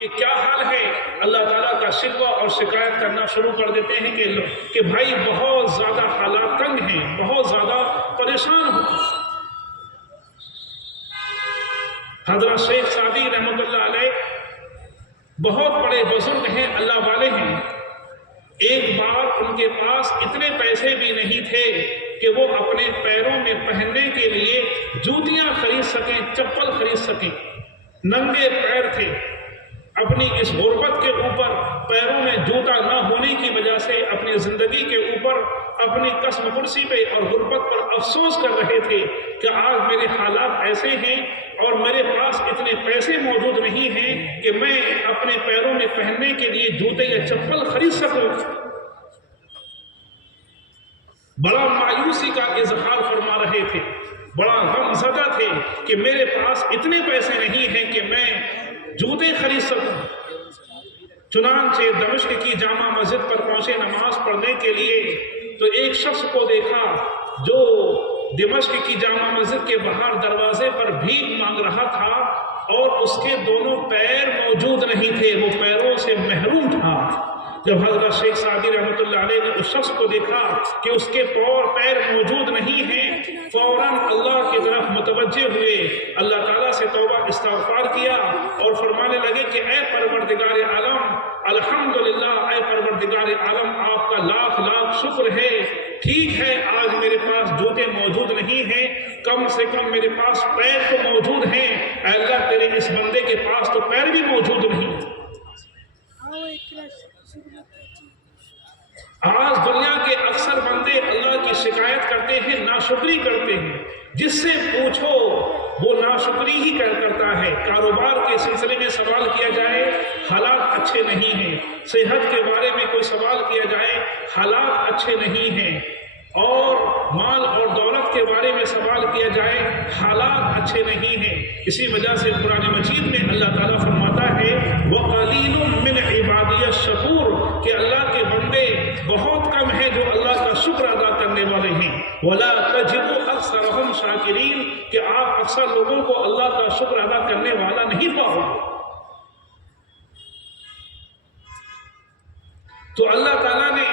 کہ کیا حال ہے، اللہ تعالیٰ کا شکوہ اور شکایت کرنا شروع کر دیتے ہیں کہ بھائی بہت زیادہ حالات تنگ ہیں، بہت زیادہ پریشان ہو۔ حضرت شیخ سعدی رحمۃ اللہ علیہ بہت بڑے بزرگ ہیں، اللہ والے ہیں۔ ایک بار ان کے پاس اتنے پیسے بھی نہیں تھے کہ وہ اپنے پیروں میں پہننے کے لیے جوتیاں خرید سکیں، چپل خرید سکیں، ننگے پیر تھے۔ اپنی اس غربت کے اوپر، پیروں میں جوتا نہ ہونے کی وجہ سے اپنی زندگی کے اوپر، اپنی قسم کرسی پہ اور غربت پر افسوس کر رہے تھے کہ آج میرے حالات ایسے ہیں اور میرے پاس اتنے پیسے موجود نہیں ہیں کہ میں اپنے پیروں میں پہننے کے لیے جوتے یا چپل خرید سکوں۔ بڑا مایوسی کا اظہار فرما رہے تھے، بڑا غم زدہ تھے کہ میرے پاس اتنے پیسے نہیں ہیں کہ میں جوتے خرید سکوں۔ چنانچہ دمشق کی جامع مسجد پر پہنچے نماز پڑھنے کے لیے، تو ایک شخص کو دیکھا جو دمشق کی جامع مسجد کے باہر دروازے پر بھیک مانگ رہا تھا اور اس کے دونوں پیر موجود نہیں تھے، وہ پیروں سے محروم تھا۔ جب حضرت شیخ سعدی رحمۃ اللہ علیہ نے اس شخص کو دیکھا کہ اس کے پیر موجود نہیں ہیں، فوراً اللہ کی طرف متوجہ ہوئے، اللہ تعالیٰ سے توبہ استغفار کیا اور فرمانے لگے کہ اے پروردگار عالم، الحمدللہ، اے پروردگار عالم، آپ کا لاکھ لاکھ شکر ہے۔ ٹھیک ہے، آج میرے پاس جوتے موجود نہیں ہیں، کم سے کم میرے پاس پیر تو موجود ہیں۔ اے اللہ، تیرے اس بندے کے پاس تو پیر بھی موجود نہیں۔ آج دنیا کے اکثر بندے اللہ کی شکایت کرتے ہیں، ناشکری کرتے ہیں، جس سے پوچھو وہ ناشکری ہی کرتا ہے۔ کاروبار کے سلسلے میں سوال کیا جائے، حالات اچھے نہیں ہیں۔ صحت کے بارے میں کوئی سوال کیا جائے، حالات اچھے نہیں ہیں۔ اور مال اور دولت کے بارے میں سوال کیا جائے، حالات اچھے نہیں ہیں۔ اسی وجہ سے قرآن مجید میں اللہ تعالیٰ فرماتا ہے وَقَلِيلٌ مِّنْ عِبَادِيَ الشَّكُورُ، کہ اللہ کے بندے بہت کم ہیں جو اللہ کا شکر ادا کرنے والے ہیں۔ وَلَا تَجِدُ أَكْثَرَهُمْ شَاكِرِينَ، کہ آپ اکثر لوگوں کو اللہ کا شکر ادا کرنے والا نہیں پاؤ گے۔ تو اللہ تعالیٰ نے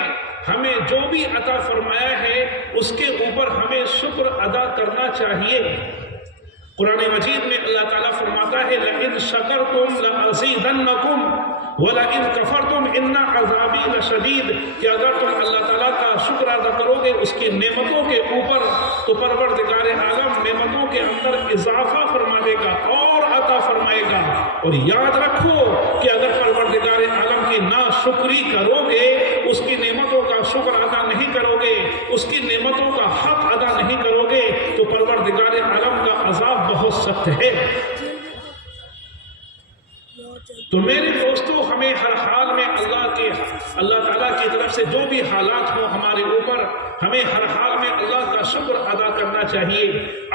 ہمیں جو بھی عطا فرمایا ہے اس کے اوپر ہمیں شکر ادا کرنا چاہیے۔ قرآن مجید میں اللہ تعالیٰ فرماتا ہے لَإِن شَكَرْتُمْ لَأَزِيدَنَّكُمْ وَلَئِن كَفَرْتُمْ إِنَّ عَذَابِي لَشَدِيدٌ، کہ اگر تم اللہ تعالیٰ کا شکر ادا کرو گے اس کی نعمتوں کے اوپر تو پروردگار عالم نعمتوں کے اندر اضافہ فرما دے گا اور عطا فرمائے گا۔ اور یاد رکھو کہ اگر پروردگار عالم کی ناشکری کرو گے، اس کی نعمتوں کا شکر ادا نہیں کرو گے، اس کی نعمتوں کا حق ادا نہیں کرو گے، تو پروردگار عالم کا عذاب بہت سخت ہے۔ تو میرے دوستو، ہمیں ہر حال میں اللہ تعالیٰ کی طرف سے جو بھی حالات ہوں ہمارے اوپر، ہمیں ہر حال میں اللہ کا شکر ادا کرنا چاہیے۔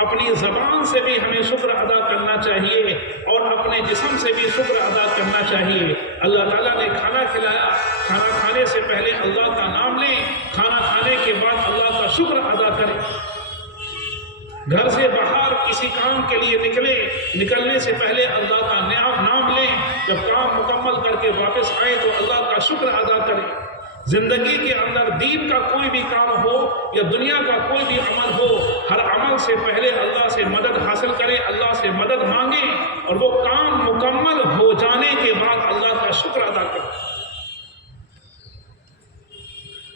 اپنی زبان سے بھی ہمیں شکر ادا کرنا چاہیے اور اپنے جسم سے بھی شکر ادا کرنا چاہیے۔ اللہ تعالیٰ نے کھانا کھلایا، کھانا کھانے سے پہلے اللہ کا نام لیں، کھانا کھانے کے بعد اللہ کا شکر ادا کریں۔ گھر سے باہر کسی کام کے لیے نکلنے سے پہلے اللہ کا نام لیں، جب کام مکمل کر کے واپس آئیں تو اللہ کا شکر ادا کریں۔ زندگی کے اندر دین کا کوئی بھی کام ہو یا دنیا کا کوئی بھی عمل ہو، ہر عمل سے پہلے اللہ سے مدد حاصل کریں، اللہ سے مدد مانگیں اور وہ کام مکمل ہو جانے کے بعد اللہ کا شکر ادا کریں۔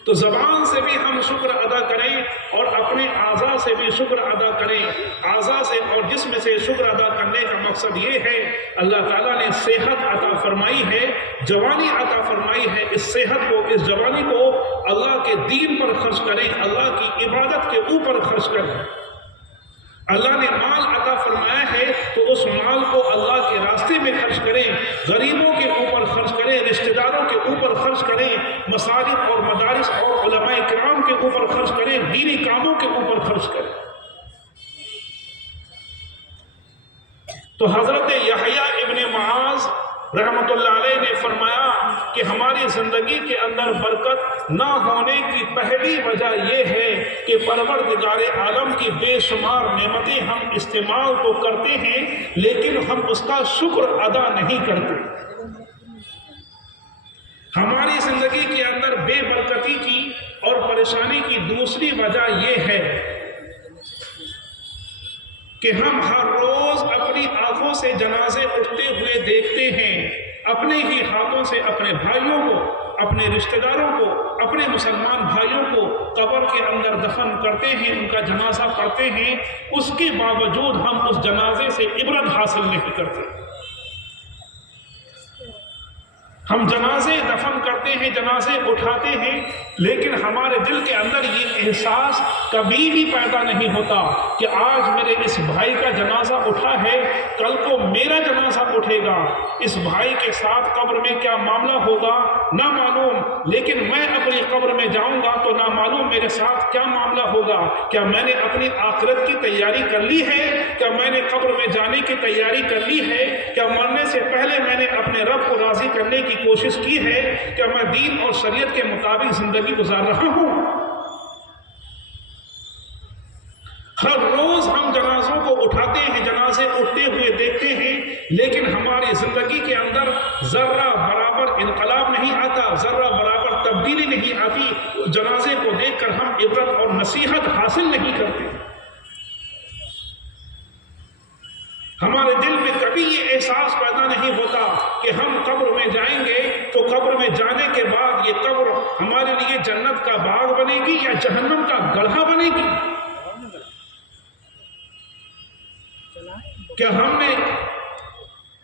تو زبان سے بھی ہم شکر ادا کریں اور اپنے اعضاء سے بھی شکر ادا کریں۔ اعضاء سے اور جسم سے شکر ادا کرنے کا مقصد یہ ہے، اللہ تعالیٰ نے صحت عطا فرمائی ہے، جوانی عطا فرمائی ہے، اس صحت کو، اس جوانی کو اللہ کے دین پر خرچ کریں، اللہ کی عبادت کے اوپر خرچ کریں۔ اللہ نے مال عطا فرمایا ہے تو اس مال کو اللہ کے راستے میں خرچ کریں، غریبوں کے اوپر خرچ کریں، رشتہ داروں کے اوپر خرچ کریں، مساجد اور مدارس اور علماء کرام کے اوپر خرچ کریں، دینی کاموں کے اوپر خرچ کریں۔ تو حضرت یحییٰ ابن معاذ رحمۃ اللہ علیہ نے فرمایا کہ ہماری زندگی کے اندر برکت نہ ہونے کی پہلی وجہ یہ ہے کہ پروردگار عالم کی بے شمار نعمتیں ہم استعمال تو کرتے ہیں لیکن ہم اس کا شکر ادا نہیں کرتے۔ ہماری زندگی کے اندر بے برکتی کی اور پریشانی کی دوسری وجہ یہ ہے کہ ہم ہر روز اپنی آنکھوں سے جنازے اٹھتے ہوئے دیکھتے ہیں، اپنے ہی ہاتھوں سے اپنے بھائیوں کو، اپنے رشتہ داروں کو، اپنے مسلمان بھائیوں کو قبر کے اندر دفن کرتے ہیں، ان کا جنازہ پڑھتے ہیں، اس کے باوجود ہم اس جنازے سے عبرت حاصل نہیں کرتے۔ ہم جنازے دفن کرتے ہیں، جنازے اٹھاتے ہیں، لیکن ہمارے دل کے اندر یہ احساس کبھی بھی پیدا نہیں ہوتا کہ آج میرے اس بھائی کا جنازہ اٹھا ہے، کل کو میرا جنازہ اٹھے گا، اس بھائی کے ساتھ قبر میں کیا معاملہ ہوگا نہ معلوم، لیکن میں اپنی قبر میں جاؤں گا تو نہ معلوم میرے ساتھ کیا معاملہ ہوگا۔ کیا میں نے اپنی آخرت کی تیاری کر لی ہے؟ کیا میں نے قبر میں جانے کی تیاری کر لی ہے؟ کیا مرنے سے پہلے میں نے اپنے رب کو راضی کرنے کی کوشش کی ہے؟ کیا میں دین اور شریعت کے مطابق زندگی گزار رہا ہوں؟ ہر روز ہم جنازوں کو اٹھاتے ہیں، جنازے اٹھتے ہوئے دیکھتے ہیں، لیکن ہماری زندگی کے اندر ذرہ برابر انقلاب نہیں آتا، ذرہ برابر تبدیلی نہیں آتی۔ جنازے کو دیکھ کر ہم عبرت اور نصیحت حاصل نہیں کرتے۔ ہمارے دل میں کبھی یہ احساس پیدا نہیں ہوتا کہ ہم قبر میں جائیں گے تو قبر میں جانے کے بعد یہ قبر ہمارے لیے جنت کا باغ بنے گی یا جہنم کا گڑھا بنے گی۔ کیا ہم نے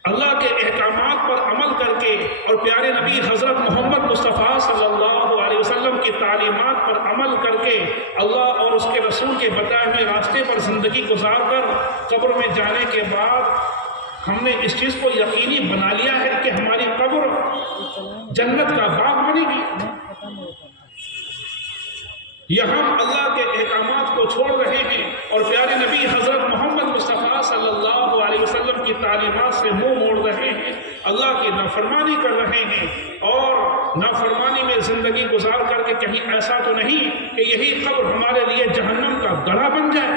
اللہ کے احکامات پر عمل کر کے اور پیارے نبی حضرت محمد مصطفیٰ صلی اللہ علیہ وسلم کی تعلیمات پر عمل کر کے اللہ اور اس کے رسول کے بتائے ہوئے راستے پر زندگی گزار کر قبر میں جانے کے بعد ہم نے اس چیز کو یقینی بنا لیا ہے کہ ہماری قبر جنت کا باغ بنے گی؟ یا ہم اللہ کے احکامات کو چھوڑ رہے ہیں اور پیارے نبی حضرت محمد مصطفیٰ صلی اللہ علیہ وسلم کی تعلیمات سے منہ موڑ رہے ہیں، اللہ کی نافرمانی کر رہے ہیں اور نافرمانی میں زندگی گزار کر کے کہیں ایسا تو نہیں کہ یہی قبر ہمارے لیے جہنم کا گڑھا بن جائے؟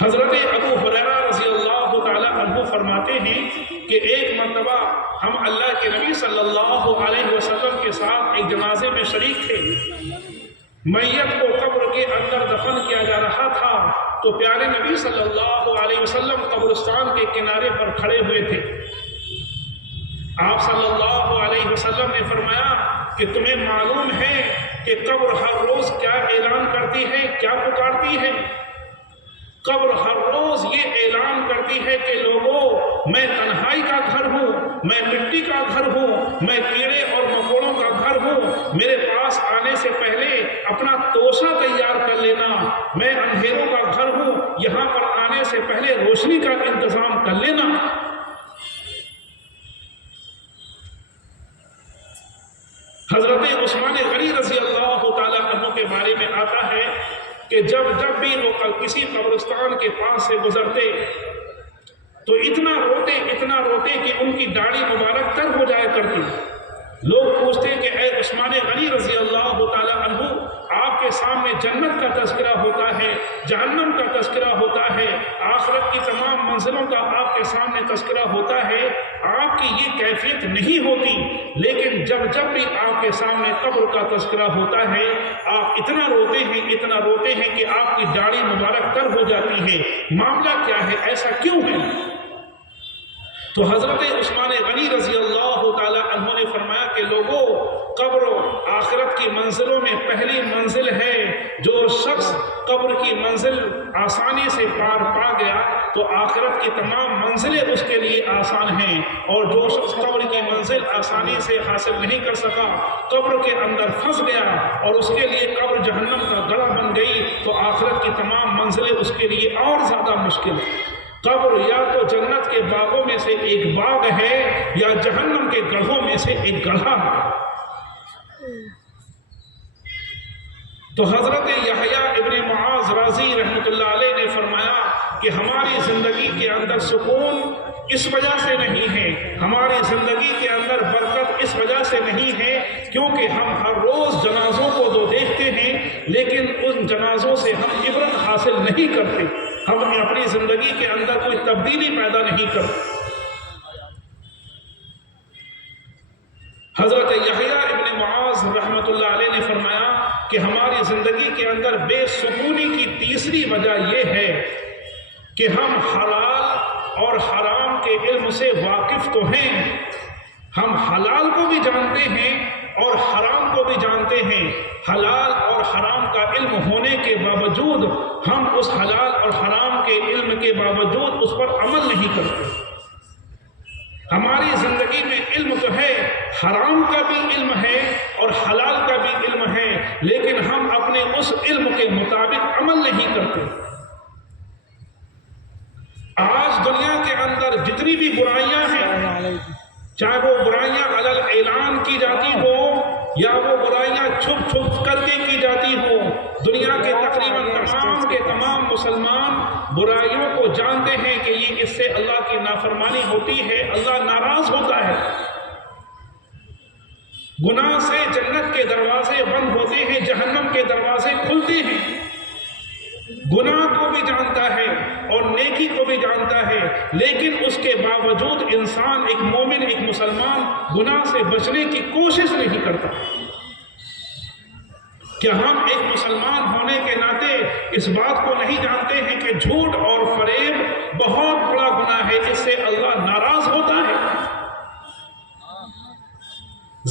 حضرت ابو ہریرہ رضی اللہ تعالی عنہ فرماتے ہیں کہ ایک مرتبہ ہم اللہ کے نبی صلی اللہ علیہ وسلم کے ساتھ ایک جنازے میں شریک تھے، میت کو قبر کے اندر دفن کیا جا رہا تھا تو پیارے نبی صلی اللہ علیہ وسلم قبرستان کے کنارے پر کھڑے ہوئے تھے۔ آپ صلی اللہ علیہ وسلم نے فرمایا کہ تمہیں معلوم ہے کہ قبر ہر روز کیا اعلان کرتی ہے، کیا پکارتی ہے؟ قبر ہر روز یہ اعلان کرتی ہے کہ لوگوں، میں تنہائی کا گھر ہوں، میں مٹی کا گھر ہوں، میں کیڑے اور مکوڑوں کا گھر ہوں، میرے پاس آنے سے پہلے اپنا توشہ تیار کر لینا، میں اندھیروں کا گھر ہوں، یہاں پر آنے سے پہلے روشنی کا انتظام کر لینا۔ حضرت عثمان غنی رضی اللہ تعالیٰ عنہ کے بارے میں آتا ہے کہ جب بھی وہ کسی قبرستان کے پاس سے گزرتے تو اتنا روتے کہ ان کی داڑھی مبارک تر ہو جایا کرتی۔ لوگ پوچھتے کہ اے عثمان غنی رضی اللہ تعالیٰ عنہ، آپ کے سامنے جنت کا تذکرہ ہوتا ہے، جہنم کا تذکرہ ہوتا ہے، آخرت کی تمام منزلوں کا آپ کے سامنے تذکرہ ہوتا ہے، آپ کی یہ کیفیت نہیں ہوتی، لیکن جب بھی آپ کے سامنے قبر کا تذکرہ ہوتا ہے آپ اتنا روتے ہیں کہ آپ کی داڑھی مبارک تر ہو جاتی ہے۔ معاملہ کیا ہے؟ ایسا کیوں ہے؟ تو حضرت عثمان غنی رضی اللہ تعالی عنہ نے فرمایا کہ لوگوں، قبر آخرت کی منزلوں میں پہلی منزل ہے۔ جو شخص قبر کی منزل آسانی سے پار پا گیا تو آخرت کی تمام منزلیں اس کے لیے آسان ہیں، اور جو شخص قبر کی منزل آسانی سے حاصل نہیں کر سکا، قبر کے اندر پھنس گیا اور اس کے لیے قبر جہنم کا گڑھا بن گئی تو آخرت کی تمام منزلیں اس کے لیے اور زیادہ مشکل ہیں۔ قبر یا تو جنت کے باغوں میں سے ایک باغ ہے یا جہنم کے گڑھوں میں سے ایک گڑھا ہے۔ تو حضرت یحییٰ ابن معاذ رازی رحمۃ اللہ علیہ نے فرمایا کہ ہماری زندگی کے اندر سکون اس وجہ سے نہیں ہے، ہماری زندگی کے اندر برکت اس وجہ سے نہیں ہے کیونکہ ہم ہر روز جنازوں کو تو دیکھتے ہیں لیکن ان جنازوں سے ہم عبرت حاصل نہیں کرتے، ہم اپنی زندگی کے اندر کوئی تبدیلی پیدا نہیں کرتے۔ بے سکونی کی تیسری وجہ یہ ہے کہ ہم حلال اور حرام کے علم سے واقف تو ہیں، ہم حلال کو بھی جانتے ہیں اور حرام کو بھی جانتے ہیں، حلال اور حرام کا علم ہونے کے باوجود ہم اس حلال اور حرام کے علم کے باوجود اس پر عمل نہیں کرتے۔ ہماری زندگی میں علم تو ہے، حرام کا بھی علم ہے اور حلال کا بھی علم ہے، لیکن ہم اپنے اس علم کے مطابق عمل نہیں کرتے۔ آج دنیا کے اندر جتنی بھی برائیاں ہیں، چاہے وہ برائیاں علل اعلان کی جاتی ہو یا وہ برائیاں چھپ چھپ کر کے کی جاتی ہو، دنیا کے تقریباً تمام کے تمام مسلمان برائیوں کو جانتے ہیں کہ یہ اس سے اللہ کی نافرمانی ہوتی ہے، اللہ ناراض ہوتا ہے۔ گناہ سے جنت کے دروازے بند ہوتے ہیں، جہنم کے دروازے کھلتے ہیں۔ گناہ کو بھی جانتا ہے اور نیکی کو بھی جانتا ہے، لیکن اس کے باوجود انسان، ایک مومن، ایک مسلمان گناہ سے بچنے کی کوشش نہیں کرتا۔ کیا ہم ایک مسلمان ہونے کے ناطے اس بات کو نہیں جانتے ہیں کہ جھوٹ اور فریب بہت بڑا گناہ ہے، اس سے اللہ ناراض ہوتا ہے؟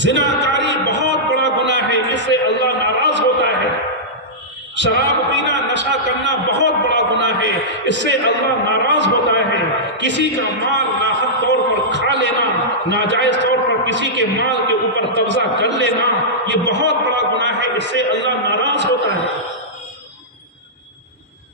زناکاری بہت بڑا گناہ ہے، اس سے اللہ ناراض ہوتا ہے۔ شراب پینا، نشہ کرنا بہت بڑا گناہ ہے، اس سے اللہ ناراض ہوتا ہے۔ کسی کا مال ناحق طور پر کھا لینا، ناجائز طور پر کسی کے مال کے اوپر قبضہ کر لینا، یہ بہت بڑا گناہ ہے، اس سے اللہ ناراض ہوتا ہے۔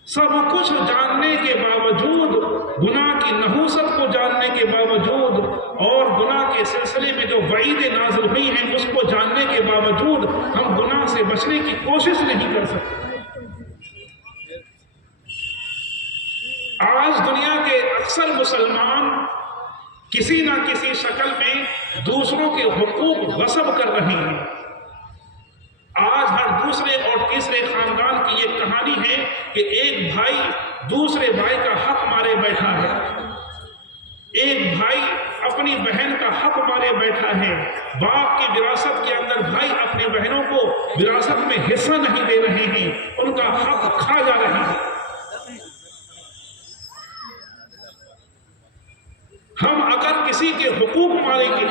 سب کچھ جاننے کے باوجود، گناہ کی نحوست کو جاننے کے باوجود اور گناہ کے سلسلے میں جو وعیدیں نازل ہوئی ہیں اس کو جاننے کے باوجود ہم گناہ سے بچنے کی کوشش نہیں کر سکتے۔ آج دنیا کے اکثر مسلمان کسی نہ کسی شکل میں دوسروں کے حقوق غصب کر رہے ہیں۔ آج ہر دوسرے اور تیسرے خاندان کی یہ کہانی ہے کہ ایک بھائی دوسرے بھائی کا حق مارے بیٹھا ہے، ایک بھائی اپنی بہن کا حق مارے بیٹھا ہے، باپ کی وراثت کے اندر بھائی اپنی بہنوں کو وراثت میں حصہ نہیں دے رہے ہیں، ان کا حق کھا جا رہے ہیں۔ ہم اگر کسی کے حقوق ماریں گے،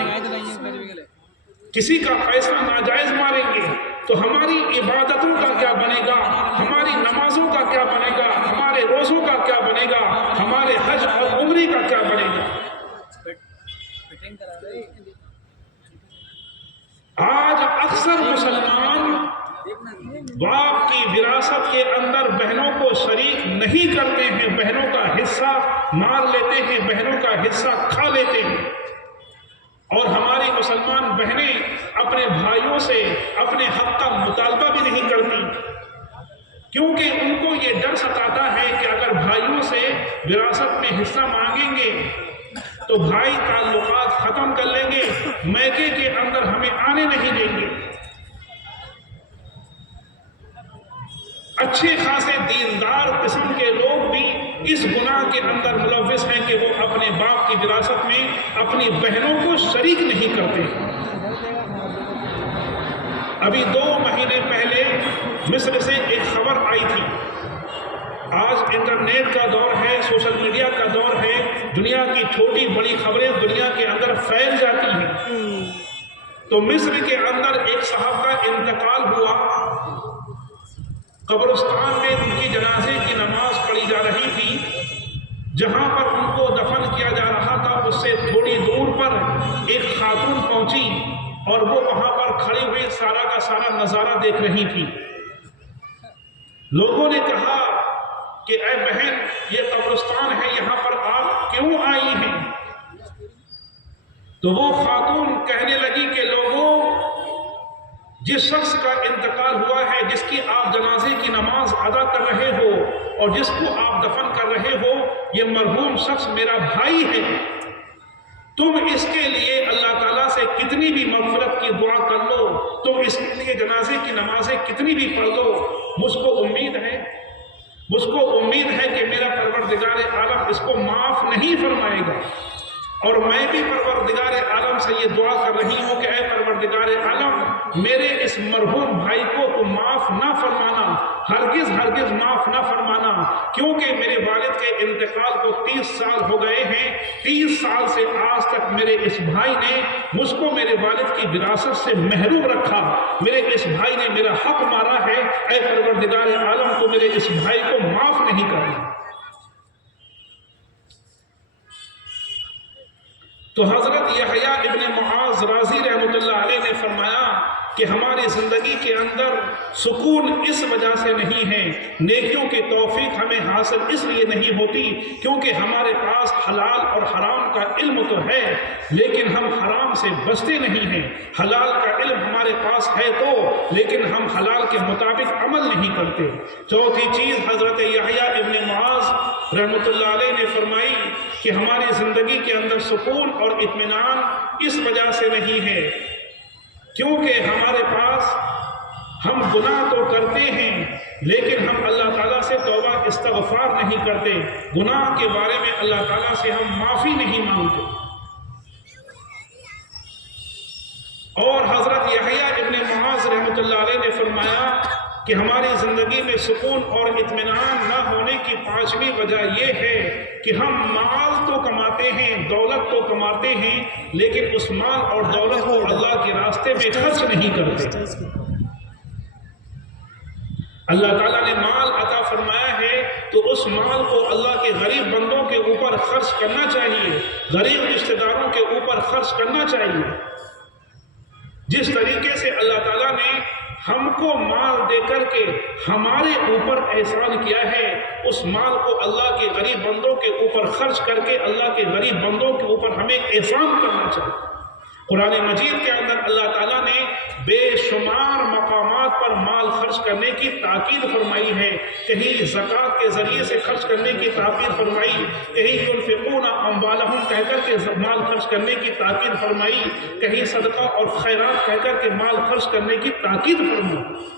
کسی کا پیسہ ناجائز ماریں گے، تو ہماری عبادتوں کا کیا بنے گا، ہماری نمازوں کا کیا بنے گا، ہمارے روزوں کا کیا بنے گا، ہمارے حج اور عمرے کا کیا بنے گا؟ آج اکثر مسلمان باپ کی وراثت کے اندر بہنوں کو شریک نہیں کرتے ہیں، بہنوں کا حصہ مار لیتے ہیں، بہنوں کا حصہ کھا لیتے ہیں، اور ہماری مسلمان بہنیں اپنے بھائیوں سے اپنے حق کا مطالبہ بھی نہیں کرتی، کیونکہ ان کو یہ ڈر ستاتا ہے کہ اگر بھائیوں سے وراثت میں حصہ مانگیں گے تو بھائی تعلقات ختم کر لیں گے، میکے کے اندر ہمیں آنے نہیں دیں گے۔ اچھے خاصے دیندار قسم کے لوگ بھی اس گناہ کے اندر ملوث ہیں کہ وہ اپنے باپ کی وراثت میں اپنی بہنوں کو شریک نہیں کرتے۔ ابھی 2 مہینے پہلے مصر سے ایک خبر آئی تھی۔ آج انٹرنیٹ کا دور ہے، سوشل میڈیا کا دور ہے، دنیا کی چھوٹی بڑی خبریں دنیا کے اندر پھیل جاتی ہیں۔ تو مصر کے اندر ایک صاحب کا انتقال ہوا، قبرستان میں ان کی جنازے کی نماز پڑھی جا رہی تھی، جہاں پر ان کو دفن کیا جا رہا تھا اس سے تھوڑی دور پر ایک خاتون پہنچی اور وہ وہاں پر کھڑی ہوئی سارا کا سارا نظارہ دیکھ رہی تھی۔ لوگوں نے کہا کہ اے بہن، یہ قبرستان ہے، یہاں پر آپ کیوں آئی ہیں؟ تو وہ خاتون کہنے لگی کہ لوگوں، جس شخص کا انتقال ہوا ہے، جس کی آپ جنازے کی نماز ادا کر رہے ہو اور جس کو آپ دفن کر رہے ہو، یہ مرحوم شخص میرا بھائی ہے۔ تم اس کے لیے اللہ تعالیٰ سے کتنی بھی مغفرت کی دعا کر لو، تم اس کے لیے جنازے کی نمازیں کتنی بھی پڑھ لو، مجھ کو امید ہے کہ میرا پروردگار عالم اس کو معاف نہیں فرمائے گا۔ اور میں بھی پروردگار عالم سے یہ دعا کر رہی ہوں کہ اے پروردگار عالم میرے اس مرحوم بھائی کو تو معاف نہ فرمانا، ہرگز ہرگز معاف نہ فرمانا، کیونکہ میرے والد کے انتقال کو 30 سال ہو گئے ہیں۔ 30 سال سے آج تک میرے اس بھائی نے مجھ کو میرے والد کی وراثت سے محروم رکھا، میرے اس بھائی نے میرا حق مارا ہے، اے پروردگار عالم تو میرے اس بھائی کو معاف نہیں کرنا۔ تو حضرت یحییٰ ابن معاذ راضی رحمۃ اللہ علیہ نے فرمایا کہ ہماری زندگی کے اندر سکون اس وجہ سے نہیں ہے، نیکیوں کی توفیق ہمیں حاصل اس لیے نہیں ہوتی کیونکہ ہمارے پاس حلال اور حرام کا علم تو ہے لیکن ہم حرام سے بچتے نہیں ہیں، حلال کا علم ہمارے پاس ہے تو لیکن ہم حلال کے مطابق عمل نہیں کرتے۔ چوتھی چیز حضرت یحییٰ ابن معاذ رحمۃ اللہ علیہ نے فرمائی کہ ہماری زندگی کے اندر سکون اور اطمینان اس وجہ سے نہیں ہے کیونکہ ہمارے پاس ہم گناہ تو کرتے ہیں لیکن ہم اللہ تعالیٰ سے توبہ استغفار نہیں کرتے، گناہ کے بارے میں اللہ تعالیٰ سے ہم معافی نہیں مانگتے۔ اور حضرت یحییٰ ابن معاذ رحمۃ اللہ علیہ نے فرمایا کہ ہماری زندگی میں سکون اور اطمینان نہ ہونے کی 5ویں وجہ یہ ہے کہ ہم مال تو کماتے ہیں، دولت تو کماتے ہیں لیکن اس مال اور دولت کو اللہ کے راستے میں خرچ نہیں کرتے۔ اللہ تعالیٰ نے مال عطا فرمایا ہے تو اس مال کو اللہ کے غریب بندوں کے اوپر خرچ کرنا چاہیے، غریب رشتہ داروں کے اوپر خرچ کرنا چاہیے۔ جس طریقے سے اللہ تعالیٰ نے ہم کو مال دے کر کے ہمارے اوپر احسان کیا ہے، اس مال کو اللہ کے غریب بندوں کے اوپر خرچ کر کے اللہ کے غریب بندوں کے اوپر ہمیں احسان کرنا چاہیے۔ قرآن مجید کے اندر اللہ تعالیٰ نے بے شمار مقامات پر مال خرچ کرنے کی تاکید فرمائی ہے، کہیں زکوٰۃ کے ذریعے سے خرچ کرنے کی تاکید فرمائی، کہیں ينفقون اموالهم کہہ کر کے مال خرچ کرنے کی تاکید فرمائی، کہیں صدقہ اور خیرات کہہ کر کے مال خرچ کرنے کی تاکید فرمائی۔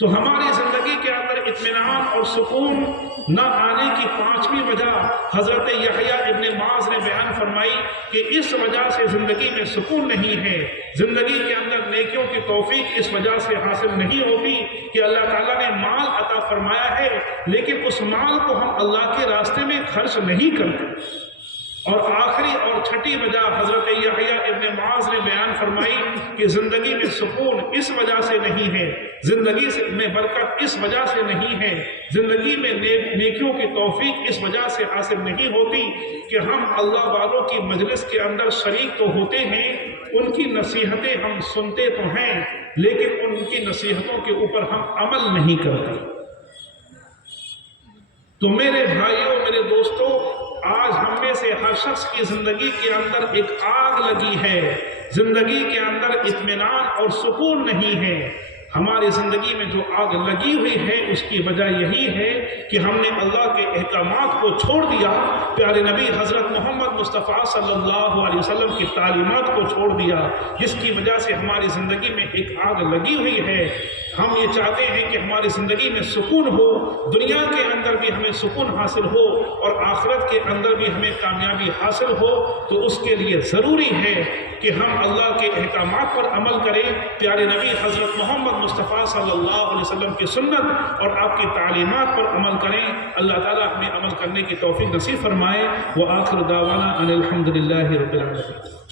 تو ہماری زندگی کے اندر اطمینان اور سکون نہ آنے کی 5ویں وجہ حضرت یحییٰ ابن معاذ نے بیان فرمائی کہ اس وجہ سے زندگی میں سکون نہیں ہے، زندگی کے اندر نیکیوں کی توفیق اس وجہ سے حاصل نہیں ہوتی کہ اللہ تعالیٰ نے مال عطا فرمایا ہے لیکن اس مال کو ہم اللہ کے راستے میں خرچ نہیں کرتے۔ اور آخری اور چھٹی وجہ حضرت یحییٰ ابن معاذ نے بیان فرمائی کہ زندگی میں سکون اس وجہ سے نہیں ہے، زندگی میں برکت اس وجہ سے نہیں ہے، زندگی میں نیکیوں کی توفیق اس وجہ سے حاصل نہیں ہوتی کہ ہم اللہ والوں کی مجلس کے اندر شریک تو ہوتے ہیں، ان کی نصیحتیں ہم سنتے تو ہیں لیکن ان کی نصیحتوں کے اوپر ہم عمل نہیں کرتے۔ تو میرے بھائیوں، میرے دوستوں، آج ہم میں سے ہر شخص کی زندگی کے اندر ایک آگ لگی ہے، زندگی کے اندر اطمینان اور سکون نہیں ہے۔ ہماری زندگی میں جو آگ لگی ہوئی ہے اس کی وجہ یہی ہے کہ ہم نے اللہ کے احکامات کو چھوڑ دیا، پیارے نبی حضرت محمد مصطفیٰ صلی اللہ علیہ وسلم کی تعلیمات کو چھوڑ دیا، جس کی وجہ سے ہماری زندگی میں ایک آگ لگی ہوئی ہے۔ ہم یہ چاہتے ہیں کہ ہماری زندگی میں سکون ہو، دنیا کے اندر بھی ہمیں سکون حاصل ہو اور آخرت کے اندر بھی ہمیں کامیابی حاصل ہو، تو اس کے لیے ضروری ہے کہ ہم اللہ کے احکامات پر عمل کریں، پیارے نبی حضرت محمد مصطفیٰ صلی اللہ علیہ وسلم کی سنت اور آپ کی تعلیمات پر عمل کریں۔ اللہ تعالیٰ ہمیں عمل کرنے کی توفیق نصیب فرمائے۔ وآخر دعوانا ان الحمد للہ رب العالمین۔